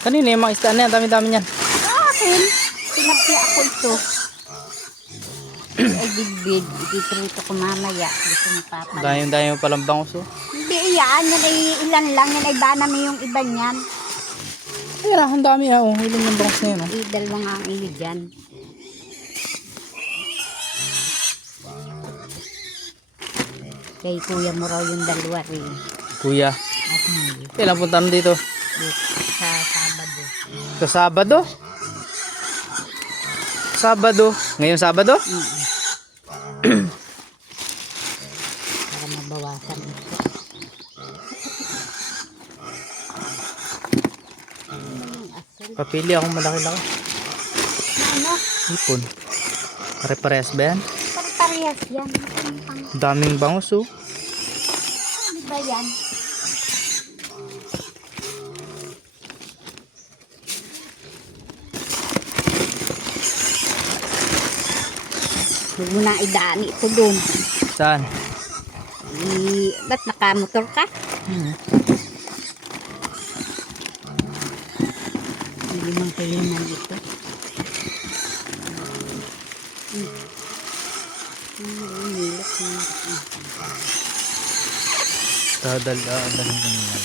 Kanina yung mga isda na yan, dami-dami niyan. Akin, sinapya ako ito. Ay, bigbig. Ipiprito ko mamaya. Gusto ni Papa. Dami-dami mo palang bangus oh. Hindi yan. Yan ay ilan lang. Yan ay banami yung iba niyan. Ayan ang dami ha. Oh. Ilan yung bangus na yun oh. Dalawa nga ang ili dyan. Kay kuya mo raw yung dalawa rin. Kuya. At hindi. Kailan punta na dito? Sa Sabado. Sa Sabado? Sabado? Ngayon Sabado? Para mabawasan ito. Papili akong malaki-laki. Ano? Ipon. Pare-parehas ba yan? Parehas yan. Daming bangus oh. Ano ba yan? Huwag mo na idaan ito doon. Saan? Ba't nakamotor ka? Hindi mang kailangan ito. Dadal-dadal naman.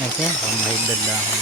Kasi, pamahigdad lang ako.